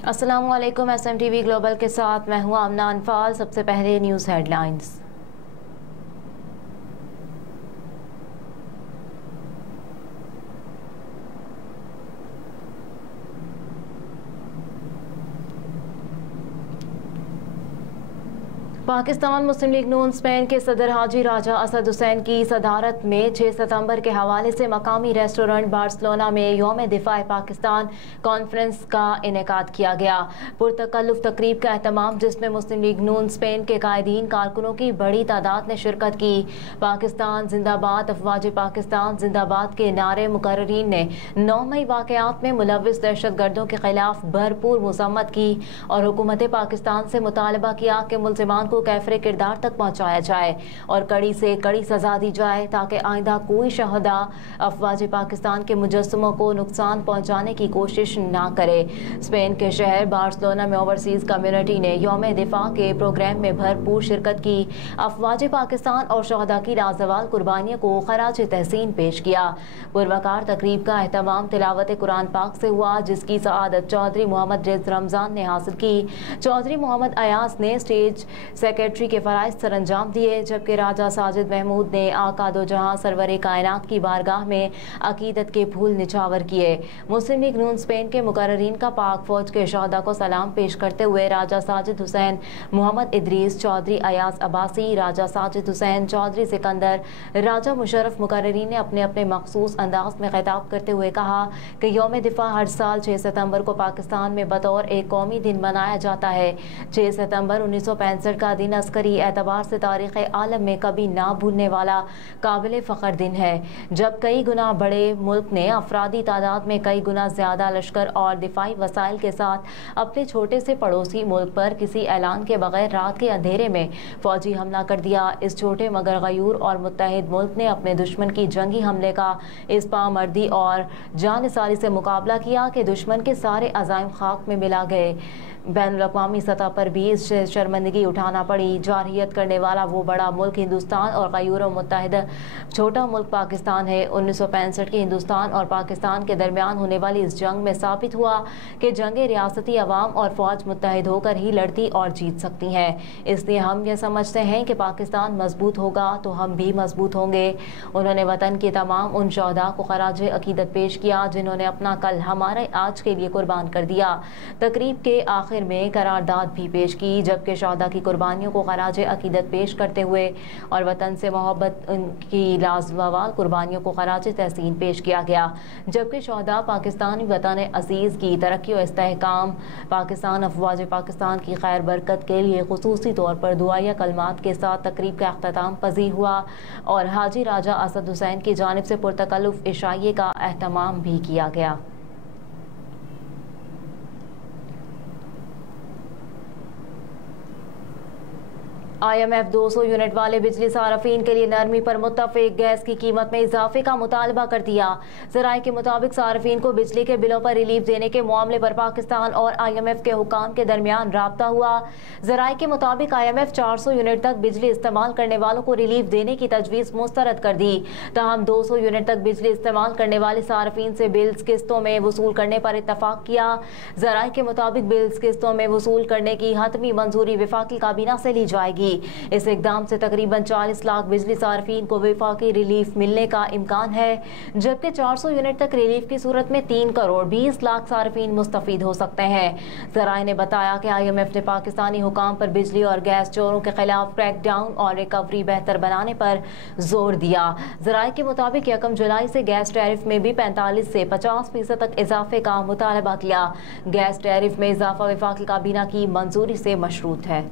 अस्सलामुअलैकुम। SMTV global के साथ मैं हूं आमना अनफाल। सबसे पहले न्यूज़ हेडलाइंस। पाकिस्तान मुस्लिम लीग नून स्पेन के सदर हाजी राजा असद हुसैन की सदारत में 6 सितंबर के हवाले से मकामी रेस्टोरेंट बार्सिलोना में यौम दिफा पाकिस्तान कॉन्फ्रेंस का इनेकाद किया गया। पुरतकल्लुफ तकरीब का एहतमाम, जिसमें मुस्लिम लीग नून स्पेन के कायदीन कारकुनों की बड़ी तादाद ने शिरकत की। पाकिस्तान जिंदाबाद, अफवाज पाकिस्तान जिंदाबाद के नारे मुकर्रीन ने 9 मई वाकयात में मुलविस दहशत गर्दों के खिलाफ भरपूर मुज़म्मत की और हुकूमत पाकिस्तान से मुतालबा किया कि मुल्ज़िमान को कैफरे किरदार तक पहुँचाया जाए और कड़ी से कड़ी सजा दी जाए, ताकि आइंदा कोई शहदा अफवाज पाकिस्तान के मुजस्समों को नुकसान पहुँचाने की कोशिश ना करे। स्पेन के शहर बार्सिलोना में ओवरसीज़ कम्युनिटी ने यौम दिफा के प्रोग्राम में भरपूर शिरकत की। अफवाज पाकिस्तान और शहदा की लाजवाल कुर्बानियों को खराज तहसीन पेश किया। पुरवकार तकरीब का एहतमाम तिलावत कुरान पाक से हुआ, जिसकी सआदत चौधरी मोहम्मद रिज रमजान ने हासिल की। चौधरी मोहम्मद अयास ने स्टेज सेक्रेटरी के फराइज सर अंजाम दिए, जबकि राजा साजिद महमूद ने आका दो जहां सरवर कायनात की बारगाह में अकीदत के फूल निछावर किए। मुस्लिम लीग नून स्पेन के मुकर्रीन का पाक फौज के शहदा को सलाम पेश करते हुए राजा साजिद हुसैन, मोहम्मद इदरीस, चौधरी अयास अब्बासी, राजा साजिद हुसैन, चौधरी सिकंदर, राजा मुशर्रफ मुकर्रीन ने अपने अपने मखसूस अंदाज में खिताब करते हुए कहा कि यौम दिफा हर साल 6 सितंबर को पाकिस्तान में बतौर एक कौमी दिन मनाया जाता है। 6 सितंबर 1965 का दिन अस्करी एतबार से तारीख़ आलम में कभी ना भूलने वाला काबिल फ़ख्र दिन है, जब कई गुना बड़े मुल्क ने अफरादी तादाद में कई गुना ज़्यादा लश्कर और दिफाई वसाइल के साथ अपने छोटे से पड़ोसी मुल्क पर किसी ऐलान के बगैर रात के अंधेरे में फौजी हमला कर दिया। इस छोटे मगर गयूर और मुत्तहिद मुल्क ने अपने दुश्मन की जंगी हमले का इस पामर्दी और जानिसारी से मुकाबला किया कि दुश्मन के सारे अज़ाइम खाक में मिला गए। बैनुल-अक़वामी सतह पर भी इस शर्मिंदगी उठाना पड़ी। जारहियत करने वाला वो बड़ा मुल्क हिंदुस्तान और गयूर मुत्तहिद छोटा मुल्क पाकिस्तान है। 1965 के हिंदुस्तान और पाकिस्तान के दरमियान होने वाली इस जंग में साबित हुआ कि जंगे रियासती अवाम और फौज मुत्तहिद होकर ही लड़ती और जीत सकती हैं। इसलिए हम ये समझते हैं कि पाकिस्तान मजबूत होगा तो हम भी मजबूत होंगे। उन्होंने वतन के तमाम उन शहदा को खराज अकीदत पेश किया जिन्होंने अपना कल हमारे आज के लिए कुर्बान कर दिया। तकरीब के आखिर में करारदाद भी पेश की, जबकि शहदा की कुर्बानियों को खराज अकीदत पेश करते हुए और वतन से मोहब्बत की लाजवाल कुर्बानियों को खराज तहसीन पेश किया गया। जबकि शहदा पाकिस्तानी वतन अजीज़ की तरक्की और इस्तेहकाम, पाकिस्तान अफवाज पाकिस्तान की खैर बरकत के लिए खुसूसी तौर पर दुआया कलमात के साथ तकरीब का अख्ताम पजीर हुआ और हाजी राजा असद हुसैन की जानिब से पुरतकल्लुफ इशाइये का एहतमाम भी किया गया। IMF 200 यूनिट वाले बिजली सारफीन के लिए नरमी पर मुत्तफिक, गैस की कीमत में इजाफे का मुतालबा कर दिया। ज़राए के मुताबिक सारफीन को बिजली के बिलों पर रिलीफ देने के मामले पर पाकिस्तान और IMF के हुकाम के दरमियान राब्ता हुआ। ज़राए के मुताबिक IMF 400 यूनिट तक बिजली इस्तेमाल करने वालों को रिलीफ देने की तजवीज़ मुस्तरद कर दी। तहम 200 यूनिट तक बिजली इस्तेमाल करने वाले सारफीन से बिल्स किस्तों में वसूल करने पर इत्तफाक किया। ज़राए के मुताबिक बिल्स किस्तों में वसूल करने की हतमी मंजूरी वफाकी काबीना से ली जाएगी। इस इकदाम से तकरीबन 40 लाख बिजली सार्फिन को वफाकी रिलीफ मिलने का इम्कान है, जबकि 400 यूनिट तक रिलीफ की सूरत में 3 करोड़ 20 लाख सार्फिन मुस्तफीद हो सकते हैं। ज़राए ने बताया कि IMF ने पाकिस्तानी हुकाम पर बिजली और गैस चोरों के खिलाफ क्रैकडाउन और रिकवरी बेहतर बनाने पर जोर दिया। ज़राए के मुताबिक 1 जुलाई से गैस टैरिफ में भी 45 से 50% तक इजाफे का मुतालबा किया। गैस टैरिफ में इजाफा वफाकी काबीना की मंजूरी से मशरूत है।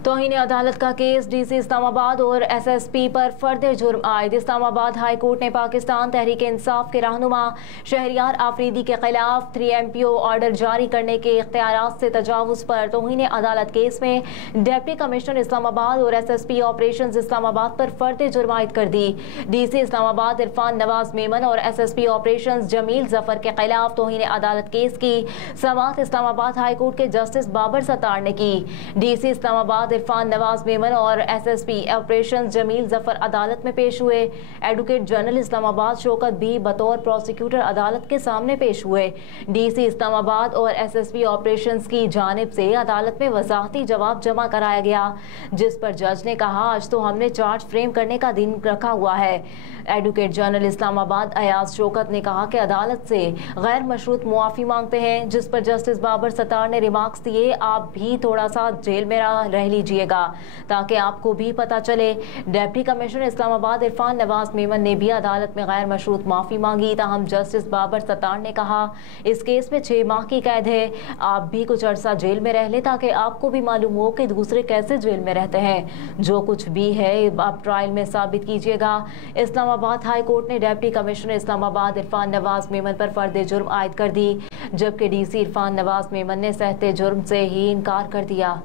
तौहीन अदालत का केस, DC इस्लामाबाद और SSP पर फर्द जुर्म आयद। इस्लामाबाद हाई कोर्ट ने पाकिस्तान तहरीक इंसाफ के रहनुमा शहरियार आफरीदी के खिलाफ 3MPO ऑर्डर जारी करने के इख्तियारात से तजावुज़ पर तौहीन अदालत केस में डिप्टी कमिश्नर इस्लामाबाद और SSP ऑपरेशन इस्लामाबाद पर फर्द जुर्म आयद कर दी। DC इस्लामाबाद इरफान नवाज मेमन और SSP ऑपरेशन जमील जफर के खिलाफ तौहीन अदालत केस की समाअत इस्लामाबाद हाई कोर्ट के जस्टिस बाबर सत्तार ने की। DC इस्लामाबाद इरफान नवाज मेमन और एसएसपी ऑपरेशन जमील जफर अदालत में पेश हुए। एडवोकेट जनरल इस्लामाबाद शौकत भी बतौर प्रोसिक्यूटर अदालत के सामने पेश हुए। डीसी इस्लामाबाद और एसएसपी ऑपरेशंस की जानिब से अदालत में वजाहती जवाब जमा कराया गया, जिस पर जज ने कहा आज तो हमने चार्ज फ्रेम करने का दिन रखा हुआ है। एडवोकेट जनरल इस्लामाबाद अयाज शौकत ने कहा कि अदालत से गैर मशरूत मुआफ़ी मांगते हैं, जिस पर जस्टिस बाबर सत्तार ने रिमार्क्स दिए आप भी थोड़ा सा जेल में रह लीजिएगा ताकि आपको भी पता चले। डिप्टी कमिश्नर इस्लामाबाद इरफान नवाज मेमन ने भी अदालत में गैर मशरूत माफ़ी मांगी। ताहम जस्टिस बाबर सत्तार ने कहा इस केस में 6 माह की कैद है, आप भी कुछ अरसा जेल में रह ले ताकि आपको भी मालूम हो कि दूसरे कैसे जेल में रहते हैं। जो कुछ भी है आप ट्रायल में साबित कीजिएगा। इस्लामाबाद हाई कोर्ट ने डिप्टी कमिश्नर इस्लामाबाद इरफान नवाज मेमन पर फर्द जुर्म आयद कर दी, जबकि डीसी इरफान नवाज मेमन ने सहते जुर्म से ही इनकार कर दिया।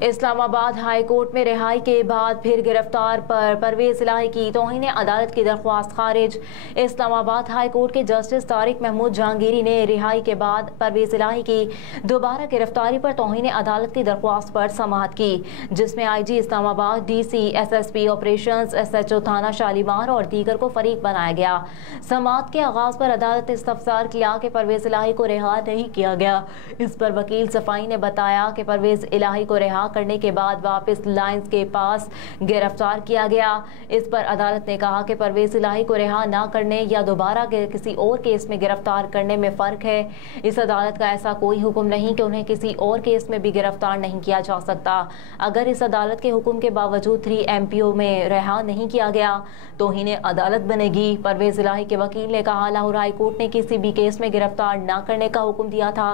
इस्लामाबाद हाई कोर्ट में रिहाई के बाद फिर गिरफ्तार पर परवेज इलाही की तौहीन अदालत की दरख्वास्त खारिज। इस्लामाबाद हाई कोर्ट के जस्टिस तारिक महमूद जहांगीरी ने रिहाई के बाद परवेज इलाही की दोबारा गिरफ्तारी पर तौहीन अदालत की दरख्वास्त पर समाअत की, जिसमें IG Islamabad, DC, SSP operations, SHO थाना शालीमार और दीगर को फरीक बनाया गया। समाअत के आगाज पर अदालत ने इस्तफसार किया कि परवेज इलाही को रिहा नहीं किया गया। इस पर वकील सफाई ने बताया कि परवेज इलाही को रिहा करने के बाद वापस लाइंस के पास गिरफ्तार किया गया। इस पर अदालत ने कहा कि परवेज इलाही को रिहा न करने या दोबारा किसी और केस में गिरफ्तार करने में फ़र्क है। इस अदालत का ऐसा कोई हुक्म नहीं कि उन्हें किसी और केस में भी गिरफ्तार नहीं किया जा सकता। अगर इस अदालत के हुक्म के बावजूद 3 MPO में रिहा नहीं किया गया तो इन्हें अदालत बनेगी। परवेज इलाही के वकील ने कहा लाहौर हाई कोर्ट ने किसी भी केस में गिरफ्तार न करने का हुक्म दिया था।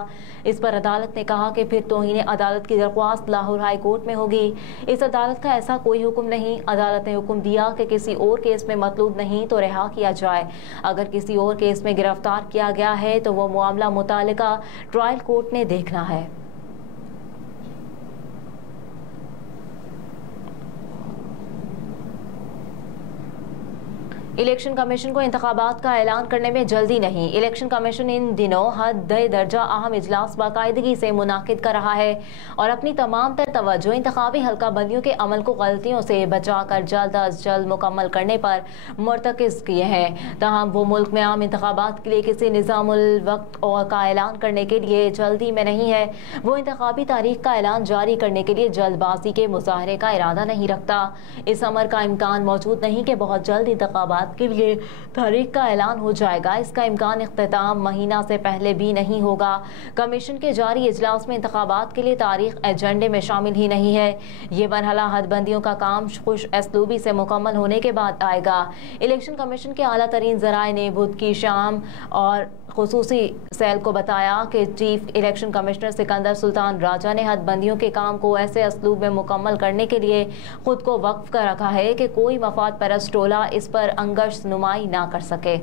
इस पर अदालत ने कहा कि फिर तौहीन अदालत की दरख्वास्त लाहौर हाई कोर्ट में होगी। इस अदालत का ऐसा कोई हुक्म नहीं। अदालत ने हुक्म दिया कि किसी और केस में मतलूब नहीं तो रिहा किया जाए। अगर किसी और केस में गिरफ्तार किया गया है तो वो मामला मुतालिका ट्रायल कोर्ट ने देखना है। इलेक्शन कमीशन को इंतखाबात का ऐलान करने में जल्दी नहीं। इलेक्शन कमीशन इन दिनों हद दर्जा अहम इजलास बाकायदगी से मुनाकिद कर रहा है और अपनी तमाम तर तवज्जो इंतखाबी हल्का बंदियों के अमल को गलतियों से बचाकर जल्द अज जल्द मुकम्मल करने पर मुर्तकिज किए हैं। तहम वो मुल्क में आम इंतखाबात के लिए किसी निज़ामुल वक्त और का ऐलान करने के लिए जल्दी में नहीं है। वो इंतखाबी तारीख का ऐलान जारी करने के लिए जल्दबाजी के मुजाहरे का इरादा नहीं रखता। इस अमर का इम्कान मौजूद नहीं कि बहुत जल्द इंतखाबात के लिए तारीख का ऐलान हो जाएगा। इसका इम्कान इख्तिताम महीना से पहले भी नहीं होगा। कमीशन के जारी इजलास में इंतखाबात के लिए तारीख एजेंडे में शामिल ही नहीं है। ये मरहला हदबंदियों का काम खुश असलूबी से मुकम्मल होने के बाद आएगा। इलेक्शन कमीशन के आला तरीन ज़राए ने बुध की शाम और खुसूसी सेल को बताया कि chief election commissioner Sikandar Sultan Raja ने हदबंदियों के काम को ऐसे असलूब में मुकम्मल करने के लिए खुद को वक्फ कर रखा है कि कोई मफाद परस्त टोला इस पर अंगश नुमाई ना कर सके।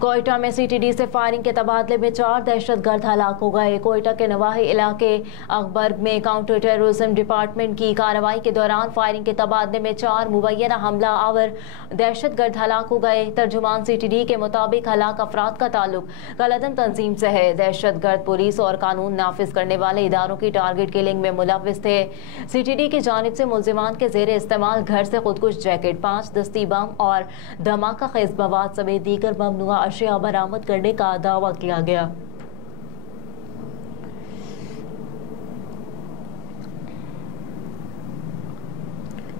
कोयटा में CTD से फायरिंग के तबादले में 4 दहशतगर्द हलाक हो गए। कोयटा के नवाही इलाके अकबर्ग में काउंटर टेररिज्म डिपार्टमेंट की कार्रवाई के दौरान फायरिंग के तबादले में 4 मुबैना हमला आवर दहशतगर्द हलाक हो गए। तर्जुमान CTD के मुताबिक हलाक अफराद का ताल्लुक कलअदम तंजीम से है। दहशतगर्द पुलिस और कानून नाफिज करने वाले इदारों की टारगेट किलिंग में मुलव्विस थे। CTD की जानिब से मुल्जिमान के जेर इस्तेमाल घर से खुदकुश जैकेट, 5 दस्ती बम और धमाका खेज मवाद समेत दीगर ममनुआ अशिया बरामद करने का दावा किया गया।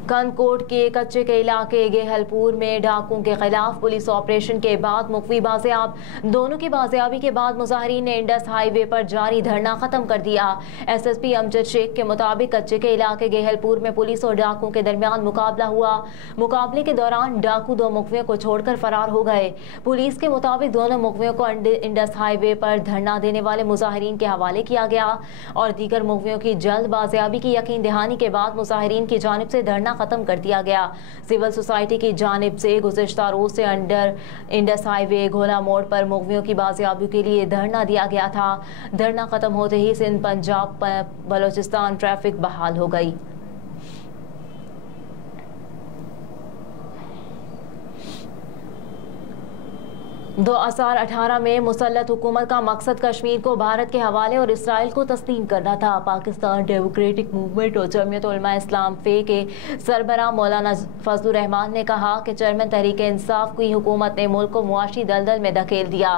कनकोट के कच्चे के इलाके गेहलपुर में डाकुओं के खिलाफ पुलिस ऑपरेशन के बाद मुख्फी बाजियाब। दोनों की बाजियाबी के बाद मुजाहिरीन ने इंडस हाईवे पर जारी धरना खत्म कर दिया। SSP अमजद शेख के मुताबिक कच्चे के इलाके गेहलपुर में पुलिस और डाकुओं के दरमियान मुकाबला हुआ। मुकाबले के दौरान डाकू 2 मुख्फियों को छोड़कर फरार हो गए। पुलिस के मुताबिक दोनों मुख्फियों को इंडस हाईवे पर धरना देने वाले मुजाहिरीन के हवाले किया गया और दीगर मुख्फियों की जल्द बाजियाबी की यकीन दहानी के बाद मुजाहिरीन की जानिब से धरना खत्म कर दिया गया। सिविल सोसाइटी की जानिब से गुज़िश्ता रोज से इंडस हाईवे घोला मोड़ पर मुख्फियों की बाजियाबी के लिए धरना दिया गया था। धरना खत्म होते ही सिंध पंजाब बलोचिस्तान ट्रैफिक बहाल हो गई। 2018 में मुसल्लत हुकूमत का मकसद कश्मीर को भारत के हवाले और इसराइल को तस्लीम करना था। पाकिस्तान डेमोक्रेटिक मूवमेंट और जमीयत उलमा इस्लाम फे के सरबराह मौलाना फजलुर रहमान ने कहा कि चेयरमैन तहरीक इंसाफ की हुकूमत ने मुल्क को मुआशी दलदल में धकेल दिया।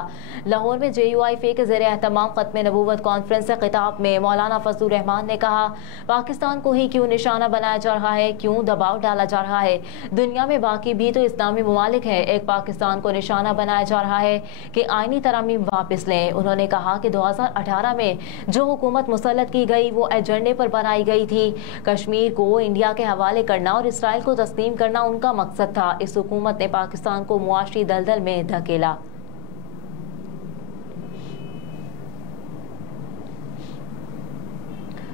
लाहौर में JUI फे के ज़ेरे एहतमाम खत्म नबूवत कॉन्फ्रेंस से खिताब में मौलाना फजलुर रहमान ने कहा, पाकिस्तान को ही क्यों निशाना बनाया जा रहा है, क्यों दबाव डाला जा रहा है। दुनिया में बाकी भी तो इस्लामी ममालिक हैं, एक पाकिस्तान को निशाना बनाया जा रहा है कि आईनी तरमीम वापस लें। उन्होंने कहा कि 2018 में जो हुकूमत मुसल्लत की गई वो एजेंडे पर बनाई गई थी। कश्मीर को इंडिया के हवाले करना और इसराइल को तस्लीम करना उनका मकसद था। इस हुकूमत ने पाकिस्तान को मुआशी दलदल में धकेला।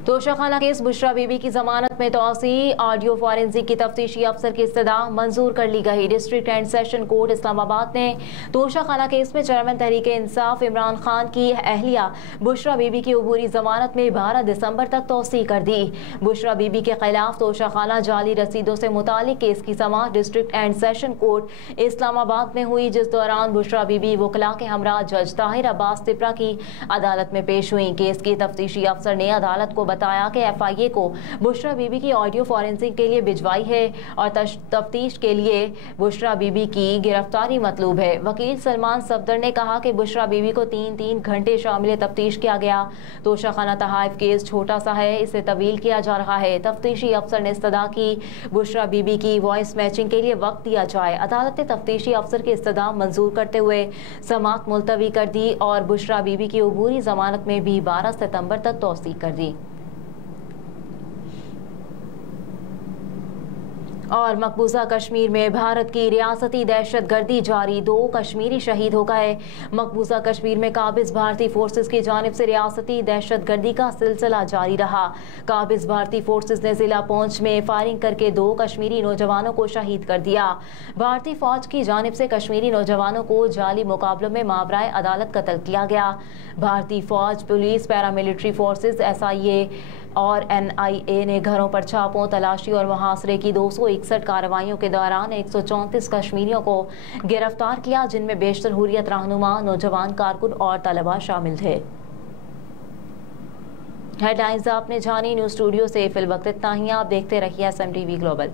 तोशाखाना केस बुशरा बीबी की जमानत में तोसी, ऑडियो फॉरेंसिक की तफ्तीशी अफसर की इस्तदा मंजूर कर ली गई। District and session court Islamabad ने तोशाखाना केस में चेयरमैन तहरीक इंसाफ इमरान खान की अहलिया बुशरा बीबी की अबूरी जमानत में 12 दिसंबर तक तोसी कर दी। बुशरा बीबी के खिलाफ तोशाखाना जाली रसीदों से मुतालिक केस की समाअत district and session court Islamabad में हुई, जिस दौरान बुशरा बीबी वकला के हमरा जज ताहिर अब्बास तिपरा की अदालत में पेश हुई। केस की तफ्तीशी अफसर ने अदालत को बताया कि FIA को बुशरा बीबी की ऑडियो फॉरेंसिक के लिए भिजवाई है और तफ्तीश के लिए बुशरा बीबी की गिरफ्तारी मतलूब है। वकील सलमान सफदर ने कहा कि बुशरा बीबी को 3-3 घंटे शामिल तफ्तीश किया गया। तोशाखाना तहाइफ केस छोटा सा है, इसे तवील किया जा रहा है। तफ्तीशी अफसर ने इस्तदा की बुशरा बीबी की वॉइस मैचिंग के लिए वक्त दिया जाए। अदालत ने तफ्तीशी अफसर की इस्तदा मंजूर करते हुए समाअत मुलतवी कर दी और बुशरा बीबी की अबूरी जमानत में भी 12 सितंबर तक तौसीक कर दी। और मकबूजा कश्मीर में भारत की रियासती दहशत गर्दी जारी, 2 कश्मीरी शहीद हो गए। मकबूजा कश्मीर में काबिज भारतीय फोर्सेस की जानिब से रियासती दहशत गर्दी का सिलसिला जारी रहा। काबिज भारतीय फोर्सेस ने जिला पुंछ में फायरिंग करके 2 कश्मीरी नौजवानों को शहीद कर दिया। भारतीय फौज की जानिब से कश्मीरी नौजवानों को जाली मुकाबलों में मावराए अदालत कत्ल किया गया। भारतीय फौज, पुलिस, पैरामिलिट्री फोर्सेस, SIA और NIA ने घरों पर छापों, तलाशी और मुहासरे की 261 कार्रवाइयों के दौरान 134 कश्मीरियों को गिरफ्तार किया, जिनमें बेशतर हुर्रियत रहनुमा, नौजवान कारकुन और तलबा शामिल थे। हेडलाइंस आपने जानी। न्यूज़ स्टूडियो से फिल वक्त इतना ही। आप देखते रहिए SMTV ग्लोबल।